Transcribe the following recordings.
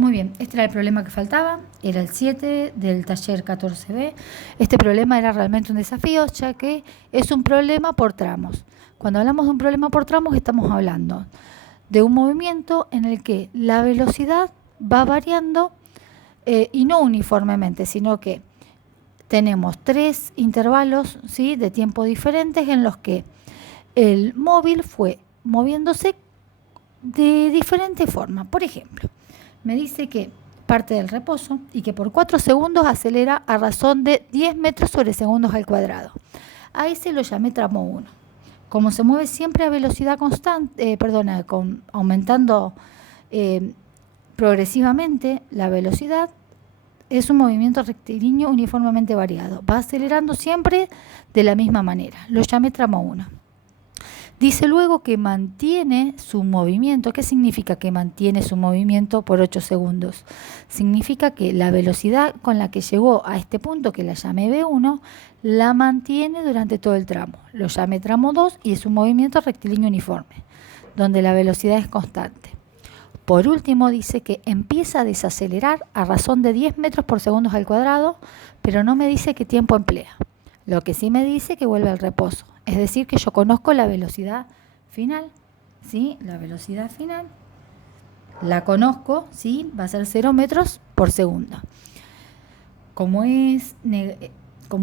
Muy bien, este era el problema que faltaba, era el 7 del taller 14B. Este problema era realmente un desafío, ya que es un problema por tramos. Cuando hablamos de un problema por tramos, estamos hablando de un movimiento en el que la velocidad va variando y no uniformemente, sino que tenemos 3 intervalos, ¿sí?, de tiempo diferentes en los que el móvil fue moviéndose de diferente forma. Por ejemplo, me dice que parte del reposo y que por 4 segundos acelera a razón de 10 metros sobre segundos al cuadrado. A ese lo llamé tramo 1. Como se mueve siempre a velocidad constante, aumentando progresivamente la velocidad, es un movimiento rectilíneo uniformemente variado. Va acelerando siempre de la misma manera. Lo llamé tramo 1. Dice luego que mantiene su movimiento. ¿Qué significa que mantiene su movimiento por 8 segundos? Significa que la velocidad con la que llegó a este punto, que la llamé B1, la mantiene durante todo el tramo. Lo llamé tramo 2 y es un movimiento rectilíneo uniforme, donde la velocidad es constante. Por último, dice que empieza a desacelerar a razón de 10 metros por segundo al cuadrado, pero no me dice qué tiempo emplea. Lo que sí me dice que vuelve al reposo. Es decir, que yo conozco la velocidad final, ¿sí? La velocidad final la conozco, ¿sí? Va a ser 0 metros por segundo. Como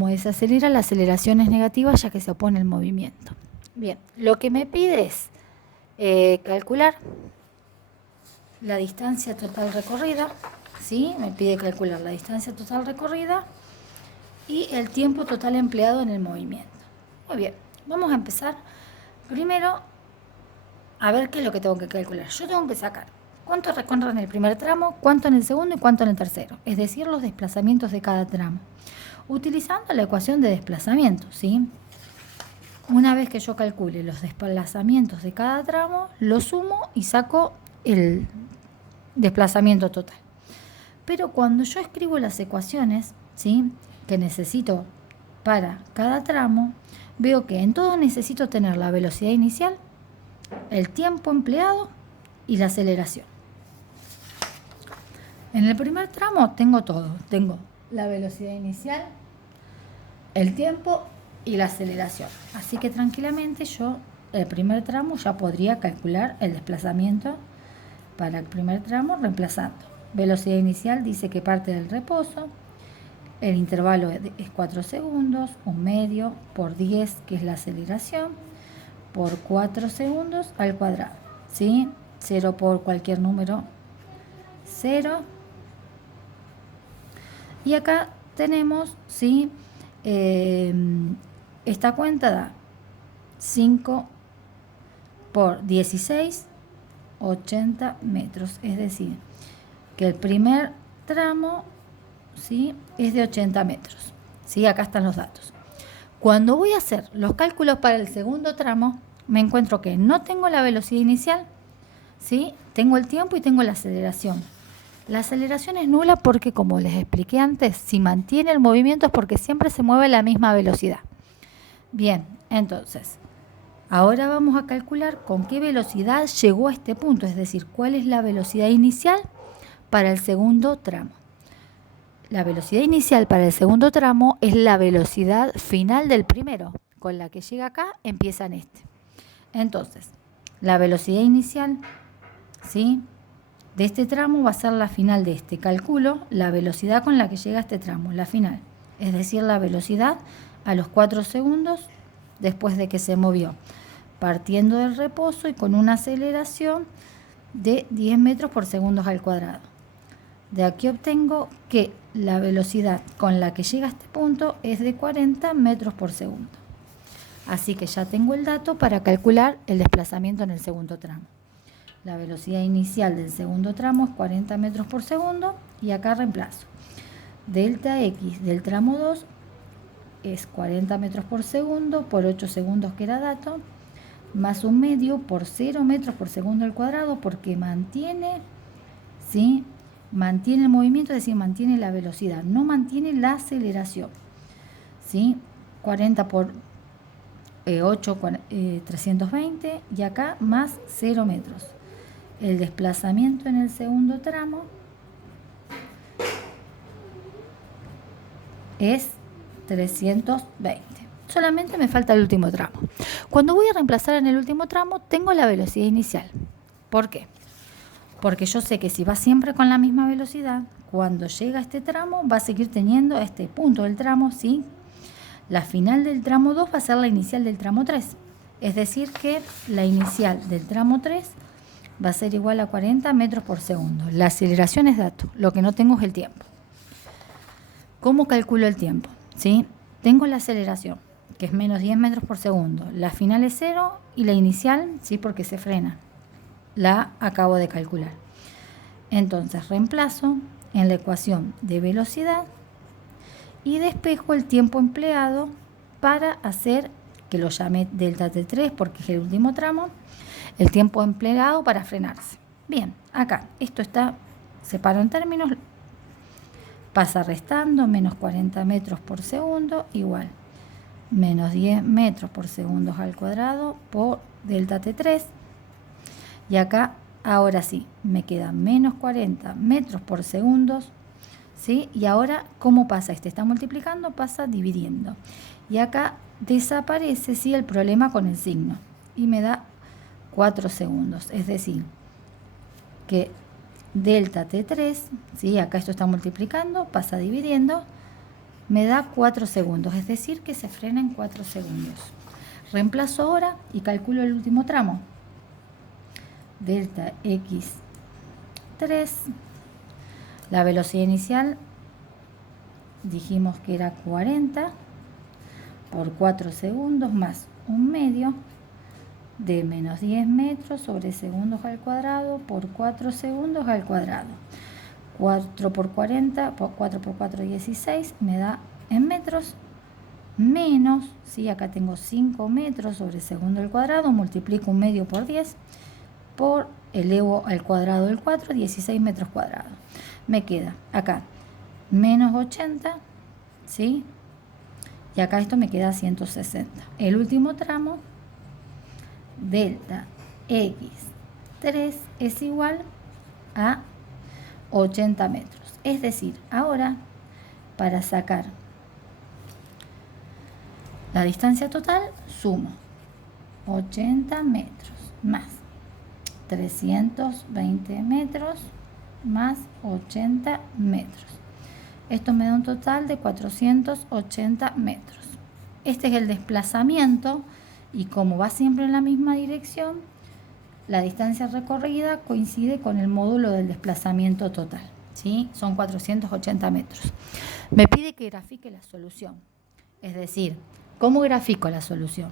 desacelera, la aceleración es negativa ya que se opone el movimiento. Bien, lo que me pide es calcular la distancia total recorrida, ¿sí? Me pide calcular la distancia total recorrida y el tiempo total empleado en el movimiento. Muy bien, vamos a empezar primero a ver qué es lo que tengo que calcular. Yo tengo que sacar cuánto recorre en el primer tramo, cuánto en el segundo y cuánto en el tercero, es decir, los desplazamientos de cada tramo, utilizando la ecuación de desplazamiento, ¿sí? Una vez que yo calcule los desplazamientos de cada tramo, lo sumo y saco el desplazamiento total. Pero cuando yo escribo las ecuaciones, ¿sí?, que necesito para cada tramo, veo que en todo necesito tener la velocidad inicial, el tiempo empleado y la aceleración. En el primer tramo tengo todo. Tengo la velocidad inicial, el tiempo y la aceleración. Así que tranquilamente yo, el primer tramo, ya podría calcular el desplazamiento para el primer tramo reemplazando. Velocidad inicial dice que parte del reposo. El intervalo es 4 segundos, un medio por 10, que es la aceleración, por 4 segundos al cuadrado, ¿sí? 0 por cualquier número, 0. Y acá tenemos, ¿sí?, esta cuenta da 5 por 16, 80 metros. Es decir, que el primer tramo, ¿sí?, es de 80 metros. ¿Sí? Acá están los datos. Cuando voy a hacer los cálculos para el segundo tramo, me encuentro que no tengo la velocidad inicial, ¿sí?, tengo el tiempo y tengo la aceleración. La aceleración es nula porque, como les expliqué antes, si mantiene el movimiento es porque siempre se mueve a la misma velocidad. Bien, entonces, ahora vamos a calcular con qué velocidad llegó a este punto, es decir, cuál es la velocidad inicial para el segundo tramo. La velocidad inicial para el segundo tramo es la velocidad final del primero. Con la que llega acá, empieza en este. Entonces, la velocidad inicial, ¿sí?, de este tramo va a ser la final de este. Calculo la velocidad con la que llega a este tramo, la final. Es decir, la velocidad a los 4 segundos después de que se movió, partiendo del reposo y con una aceleración de 10 metros por segundo al cuadrado. De aquí obtengo que la velocidad con la que llega a este punto es de 40 metros por segundo. Así que ya tengo el dato para calcular el desplazamiento en el segundo tramo. La velocidad inicial del segundo tramo es 40 metros por segundo y acá reemplazo. Delta X del tramo 2 es 40 metros por segundo por 8 segundos que era dato, más un medio por 0 metros por segundo al cuadrado, porque mantiene, ¿sí?, mantiene el movimiento, es decir, mantiene la velocidad, no mantiene la aceleración, ¿sí? 40 por 8, 320, y acá más 0 metros. El desplazamiento en el segundo tramo es 320. Solamente me falta el último tramo. Cuando voy a reemplazar en el último tramo, tengo la velocidad inicial. ¿Por qué? Porque yo sé que si va siempre con la misma velocidad, cuando llega a este tramo, va a seguir teniendo este punto del tramo, ¿sí? La final del tramo 2 va a ser la inicial del tramo 3. Es decir, que la inicial del tramo 3 va a ser igual a 40 metros por segundo. La aceleración es dato, lo que no tengo es el tiempo. ¿Cómo calculo el tiempo? ¿Sí? Tengo la aceleración, que es menos 10 metros por segundo. La final es 0 y la inicial, sí, porque se frena. La acabo de calcular. Entonces reemplazo en la ecuación de velocidad y despejo el tiempo empleado para hacer, que lo llamé delta T3 porque es el último tramo, el tiempo empleado para frenarse. Bien, acá esto está separado en términos, pasa restando, menos 40 metros por segundo igual menos 10 metros por segundo al cuadrado por delta T3. Y acá, ahora sí, me queda menos 40 metros por segundo, ¿sí? Y ahora, ¿cómo pasa? Este está multiplicando, pasa dividiendo. Y acá desaparece, sí, el problema con el signo. Y me da 4 segundos. Es decir, que delta T3, ¿sí? Acá esto está multiplicando, pasa dividiendo, me da 4 segundos. Es decir, que se frena en 4 segundos. Reemplazo ahora y calculo el último tramo. Delta X3, la velocidad inicial dijimos que era 40 por 4 segundos más un medio de menos 10 metros sobre segundos al cuadrado por 4 segundos al cuadrado. 4 por 40, por 4 por 4, 16, me da en metros menos, ¿sí? Acá tengo 5 metros sobre segundo al cuadrado, multiplico un medio por 10, por elevo al cuadrado del 4, 16 metros cuadrados. Me queda acá menos 80, ¿sí? Y acá esto me queda 160. El último tramo, delta X3 es igual a 80 metros. Es decir, ahora para sacar la distancia total, sumo 80 metros más 320 metros más 80 metros. Esto me da un total de 480 metros. Este es el desplazamiento y como va siempre en la misma dirección, la distancia recorrida coincide con el módulo del desplazamiento total, ¿sí? Son 480 metros. Me pide que grafique la solución. Es decir, ¿cómo grafico la solución?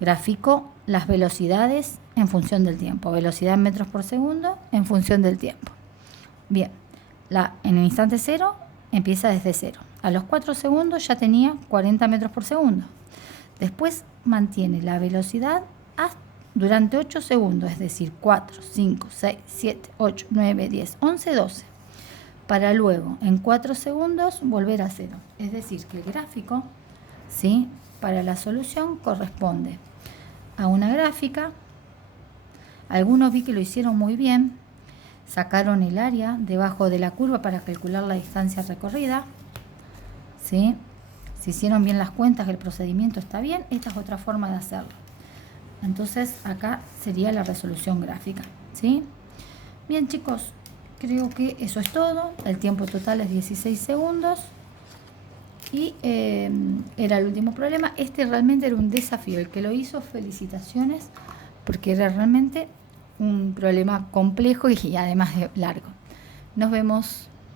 Grafico las velocidades en función del tiempo. Velocidad en metros por segundo en función del tiempo. Bien, en el instante 0 empieza desde 0. A los 4 segundos ya tenía 40 metros por segundo. Después mantiene la velocidad durante 8 segundos, es decir, 4, 5, 6, 7, 8, 9, 10, 11, 12. Para luego, en 4 segundos, volver a 0. Es decir, que el gráfico, ¿sí?, para la solución corresponde a una gráfica. Algunos vi que lo hicieron muy bien. Sacaron el área debajo de la curva para calcular la distancia recorrida, ¿sí? Si hicieron bien las cuentas, el procedimiento está bien. Esta es otra forma de hacerlo. Entonces acá sería la resolución gráfica, ¿sí? Bien, chicos, creo que eso es todo. El tiempo total es 16 segundos. Y era el último problema. Este realmente era un desafío. El que lo hizo, felicitaciones, porque era realmente un problema complejo y además largo. Nos vemos.